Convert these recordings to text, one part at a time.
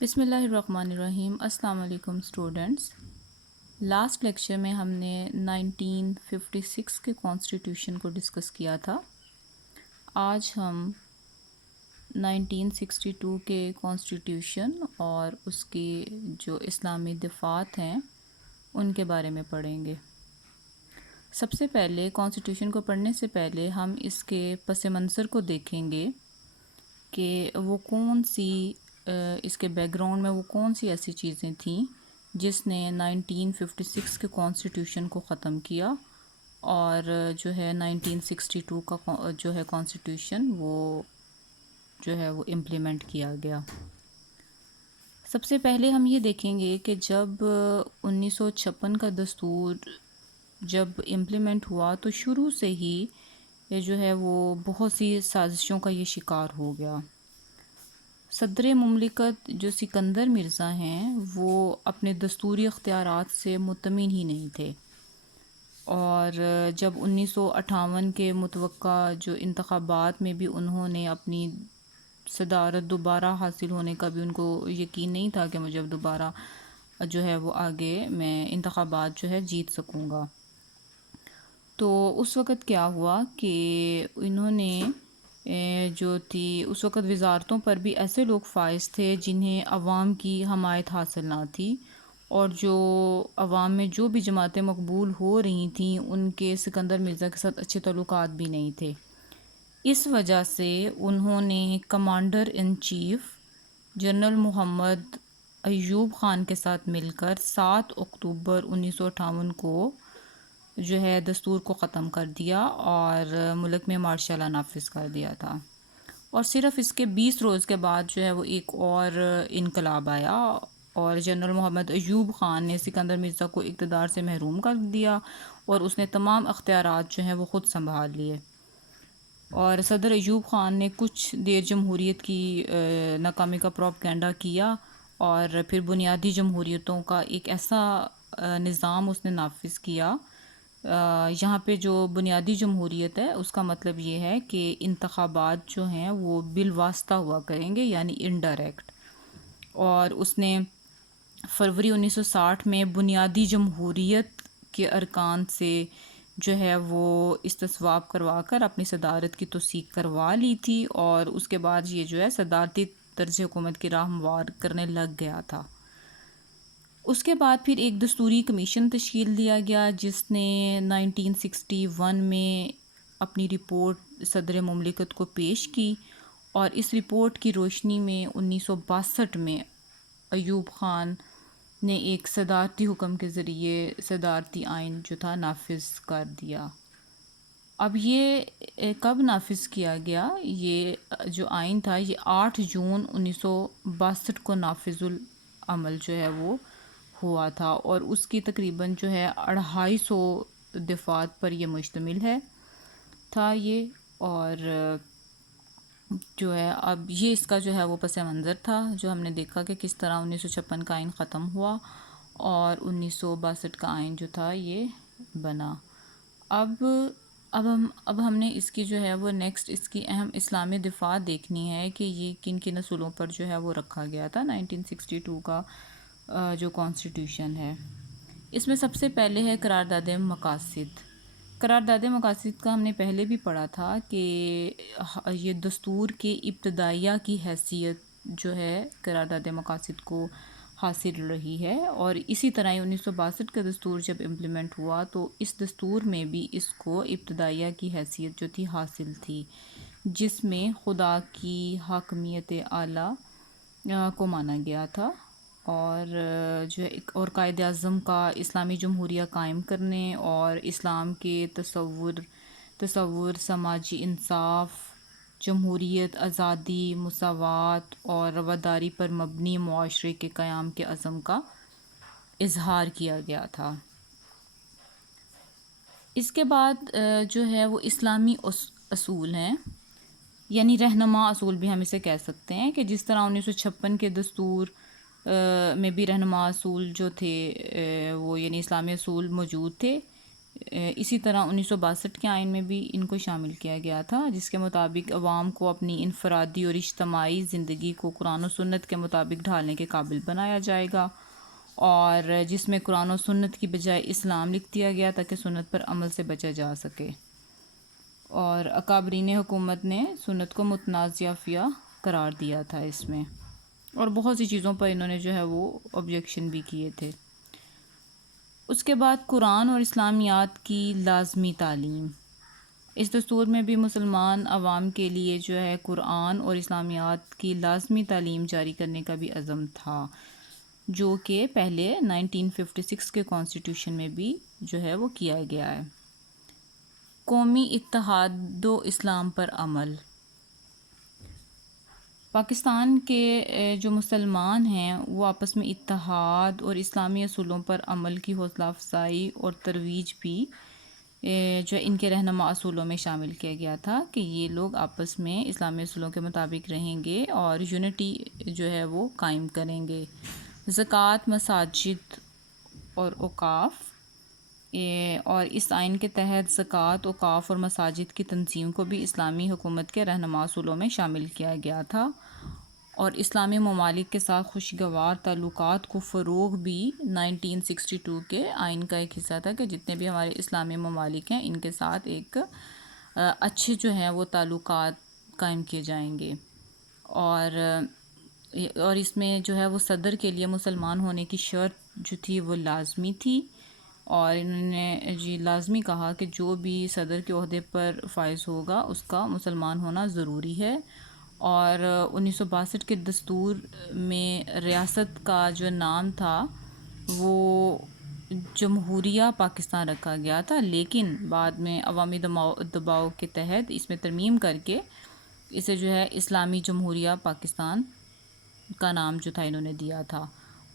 بسم اللہ الرحمن الرحیم۔ السلام علیکم اسٹوڈنٹس۔ لاسٹ لیکچر میں ہم نے 1956 کے کانسٹیٹیوشن کو ڈسکس کیا تھا۔ آج ہم 1962 کے کانسٹیٹیوشن اور اس کی جو اسلامی دفعات ہیں ان کے بارے میں پڑھیں گے۔ سب سے پہلے کانسٹیٹیوشن کو پڑھنے سے پہلے ہم اس کے پس منظر کو دیکھیں گے کہ وہ کون سی اس کے بیک گراؤنڈ میں وہ کون سی ایسی چیزیں تھیں جس نے 1956 کے کانسٹیٹیوشن کو ختم کیا اور جو ہے 1962 کا جو ہے کانسٹیٹیوشن وہ جو ہے وہ امپلیمنٹ کیا گیا۔ سب سے پہلے ہم یہ دیکھیں گے کہ جب 1956 کا دستور جب امپلیمنٹ ہوا تو شروع سے ہی یہ جو ہے وہ بہت سی سازشوں کا یہ شکار ہو گیا۔ صدر مملکت جو سکندر مرزا ہیں وہ اپنے دستوری اختیارات سے مطمئن ہی نہیں تھے، اور جب 1958 کے متوقع جو انتخابات میں بھی انہوں نے اپنی صدارت دوبارہ حاصل ہونے کا بھی ان کو یقین نہیں تھا کہ مجھے اب دوبارہ جو ہے وہ آگے میں انتخابات جو ہے جیت سکوں گا، تو اس وقت کیا ہوا کہ انہوں نے جو تھی اس وقت وزارتوں پر بھی ایسے لوگ فائز تھے جنہیں عوام کی حمایت حاصل نہ تھی، اور جو عوام میں جو بھی جماعتیں مقبول ہو رہی تھیں ان کے سکندر مرزا کے ساتھ اچھے تعلقات بھی نہیں تھے۔ اس وجہ سے انہوں نے کمانڈر ان چیف جنرل محمد ایوب خان کے ساتھ مل کر 7 اکتوبر 1958 کو جو ہے دستور کو ختم کر دیا اور ملک میں مارشل لا نافذ کر دیا تھا، اور صرف اس کے 20 روز کے بعد جو ہے وہ ایک اور انقلاب آیا اور جنرل محمد ایوب خان نے سکندر مرزا کو اقتدار سے محروم کر دیا اور اس نے تمام اختیارات جو ہیں وہ خود سنبھال لیے، اور صدر ایوب خان نے کچھ دیر جمہوریت کی ناکامی کا پروپیگنڈا کیا اور پھر بنیادی جمہوریتوں کا ایک ایسا نظام اس نے نافذ کیا۔ یہاں پہ جو بنیادی جمہوریت ہے اس کا مطلب یہ ہے کہ انتخابات جو ہیں وہ بالواسطہ ہوا کریں گے، یعنی انڈائریکٹ، اور اس نے فروری 1960 میں بنیادی جمہوریت کے ارکان سے جو ہے وہ استصواب کروا کر اپنی صدارت کی توثیق کروا لی تھی، اور اس کے بعد یہ جو ہے صدارتی طرز حکومت کی راہ ہموار کرنے لگ گیا تھا۔ اس کے بعد پھر ایک دستوری کمیشن تشکیل دیا گیا جس نے 1961 میں اپنی رپورٹ صدر مملکت کو پیش کی، اور اس رپورٹ کی روشنی میں 1962 میں ایوب خان نے ایک صدارتی حکم کے ذریعے صدارتی آئین جو تھا نافذ کر دیا۔ اب یہ کب نافذ کیا گیا؟ یہ جو آئین تھا یہ 8 جون 1962 کو نافذ العمل جو ہے وہ ہوا تھا، اور اس کی تقریباً جو ہے 250 دفعات پر یہ مشتمل تھا یہ، اور جو ہے اب یہ اس کا جو ہے وہ پس منظر تھا جو ہم نے دیکھا کہ کس طرح 1956 کا آئین ختم ہوا اور 1962 کا آئین جو تھا یہ بنا۔ اب ہم نے اس کی جو ہے وہ نیکسٹ اس کی اہم اسلامی دفاع دیکھنی ہے کہ یہ کن کن اصولوں پر جو ہے وہ رکھا گیا تھا 1962 کا جو کانسٹیٹیوشن ہے۔ اس میں سب سے پہلے ہے قرارداد مقاصد۔ قرارداد مقاصد کا ہم نے پہلے بھی پڑھا تھا کہ یہ دستور کے ابتدائیہ کی حیثیت جو ہے قرارداد مقاصد کو حاصل رہی ہے، اور اسی طرح 1962 کا دستور جب امپلیمنٹ ہوا تو اس دستور میں بھی اس کو ابتدائیہ کی حیثیت جو تھی حاصل تھی، جس میں خدا کی حاکمیت اعلیٰ کو مانا گیا تھا، اور جو ہے اور قائد اعظم کا اسلامی جمہوریہ قائم کرنے اور اسلام کے تصور سماجی انصاف، جمہوریت، آزادی، مساوات اور رواداری پر مبنی معاشرے کے قیام کے عزم کا اظہار کیا گیا تھا۔ اس کے بعد جو ہے وہ اسلامی اصول ہیں، یعنی رہنما اصول بھی ہم اسے کہہ سکتے ہیں، کہ جس طرح 1956 کے دستور میں بھی رہنما اصول جو تھے وہ یعنی اسلامی اصول موجود تھے، اسی طرح 1962 کے آئین میں بھی ان کو شامل کیا گیا تھا، جس کے مطابق عوام کو اپنی انفرادی اور اجتماعی زندگی کو قرآن و سنت کے مطابق ڈھالنے کے قابل بنایا جائے گا، اور جس میں قرآن و سنت کی بجائے اسلام لکھ دیا گیا تاکہ سنت پر عمل سے بچا جا سکے۔ اور اکابرین حکومت نے سنت کو متنازع فیہ قرار دیا تھا اس میں، اور بہت سی چیزوں پر انہوں نے جو ہے وہ آبجیکشن بھی کیے تھے۔ اس کے بعد قرآن اور اسلامیات کی لازمی تعلیم۔ اس دستور میں بھی مسلمان عوام کے لیے جو ہے قرآن اور اسلامیات کی لازمی تعلیم جاری کرنے کا بھی عزم تھا، جو کہ پہلے 1956 کے کانسٹیٹیوشن میں بھی جو ہے وہ کیا گیا ہے۔ قومی اتحاد و اسلام پر عمل۔ پاکستان کے جو مسلمان ہیں وہ آپس میں اتحاد اور اسلامی اصولوں پر عمل کی حوصلہ افزائی اور ترویج بھی جو ان کے رہنما اصولوں میں شامل کیا گیا تھا کہ یہ لوگ آپس میں اسلامی اصولوں کے مطابق رہیں گے اور یونٹی جو ہے وہ قائم کریں گے۔ زکوٰۃ، مساجد اور اوقاف، اور اس آئین کے تحت زکوٰۃ، اوقاف اور مساجد کی تنظیم کو بھی اسلامی حکومت کے رہنما اصولوں میں شامل کیا گیا تھا، اور اسلامی ممالک کے ساتھ خوشگوار تعلقات کو فروغ بھی 1962 کے آئین کا ایک حصہ تھا کہ جتنے بھی ہمارے اسلامی ممالک ہیں ان کے ساتھ ایک اچھے جو ہیں وہ تعلقات قائم کیے جائیں گے، اور اس میں جو ہے وہ صدر کے لیے مسلمان ہونے کی شرط جو تھی وہ لازمی تھی، اور انہوں نے لازمی کہا کہ جو بھی صدر کے عہدے پر فائز ہوگا اس کا مسلمان ہونا ضروری ہے۔ اور 1962 کے دستور میں ریاست کا جو نام تھا وہ جمہوریہ پاکستان رکھا گیا تھا، لیکن بعد میں عوامی دباؤ کے تحت اس میں ترمیم کر کے اسے جو ہے اسلامی جمہوریہ پاکستان کا نام جو تھا انہوں نے دیا تھا،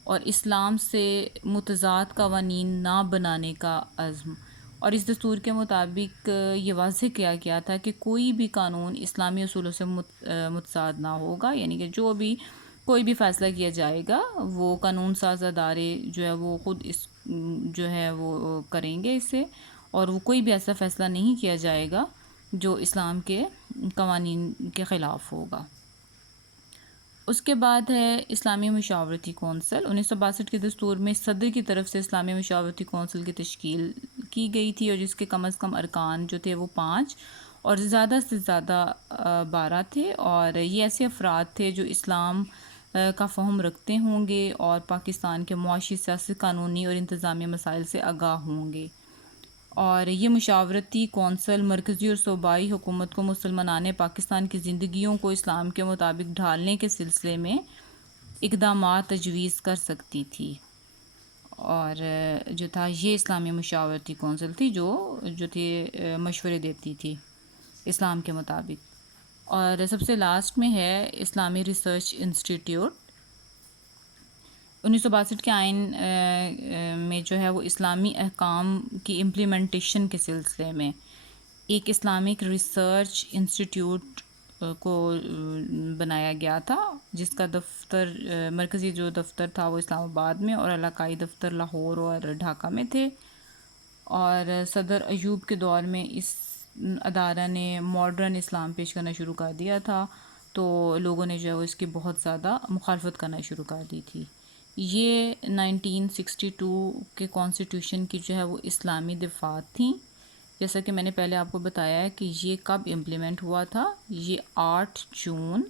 اور اسلام سے متضاد قوانین نہ بنانے کا عزم۔ اور اس دستور کے مطابق یہ واضح کیا گیا تھا کہ کوئی بھی قانون اسلامی اصولوں سے متضاد نہ ہوگا، یعنی کہ جو بھی کوئی بھی فیصلہ کیا جائے گا وہ قانون ساز ادارے جو ہے وہ خود اس جو ہے وہ کریں گے اسے، اور وہ کوئی بھی ایسا فیصلہ نہیں کیا جائے گا جو اسلام کے قوانین کے خلاف ہوگا۔ اس کے بعد ہے اسلامی مشاورتی کونسل۔ 1962 کے دستور میں صدر کی طرف سے اسلامی مشاورتی کونسل کی تشکیل کی گئی تھی، اور جس کے کم از کم ارکان جو تھے وہ 5 اور زیادہ سے زیادہ 12 تھے، اور یہ ایسے افراد تھے جو اسلام کا فہم رکھتے ہوں گے اور پاکستان کے معاشی، سیاسی، قانونی اور انتظامی مسائل سے آگاہ ہوں گے۔ اور یہ مشاورتی کونسل مرکزی اور صوبائی حکومت کو مسلمانان پاکستان کی زندگیوں کو اسلام کے مطابق ڈھالنے کے سلسلے میں اقدامات تجویز کر سکتی تھی، اور جو تھا یہ اسلامی مشاورتی کونسل تھی جو تھی مشورے دیتی تھی اسلام کے مطابق۔ اور سب سے لاسٹ میں ہے اسلامی ریسرچ انسٹیٹیوٹ۔ 1962 کے آئین میں جو ہے وہ اسلامی احکام کی امپلیمنٹیشن کے سلسلے میں ایک اسلامک ریسرچ انسٹیٹیوٹ کو بنایا گیا تھا، جس کا دفتر مرکزی جو دفتر تھا وہ اسلام آباد میں اور علاقائی دفتر لاہور اور ڈھاکہ میں تھے۔ اور صدر ایوب کے دور میں اس ادارہ نے ماڈرن اسلام پیش کرنا شروع کر دیا تھا، تو لوگوں نے جو ہے وہ اس کی بہت زیادہ مخالفت کرنا شروع کر دی تھی۔ یہ 1962 کے کانسٹیٹیوشن کی جو ہے وہ اسلامی دفعات تھیں، جیسا کہ میں نے پہلے آپ کو بتایا ہے کہ یہ کب امپلیمنٹ ہوا تھا، یہ 8 جون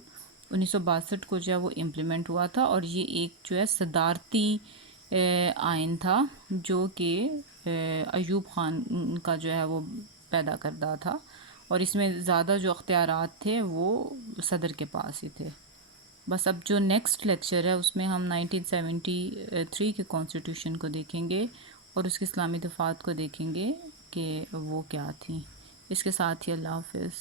1962 کو جو ہے وہ امپلیمنٹ ہوا تھا، اور یہ ایک جو ہے صدارتی آئین تھا جو کہ ایوب خان کا جو ہے وہ پیدا کردہ تھا، اور اس میں زیادہ جو اختیارات تھے وہ صدر کے پاس ہی تھے۔ بس اب جو نیکسٹ لیکچر ہے اس میں ہم 1973 کے کانسٹیٹیوشن کو دیکھیں گے اور اس کی اسلامی دفعات کو دیکھیں گے کہ وہ کیا تھیں۔ اس کے ساتھ ہی اللہ حافظ۔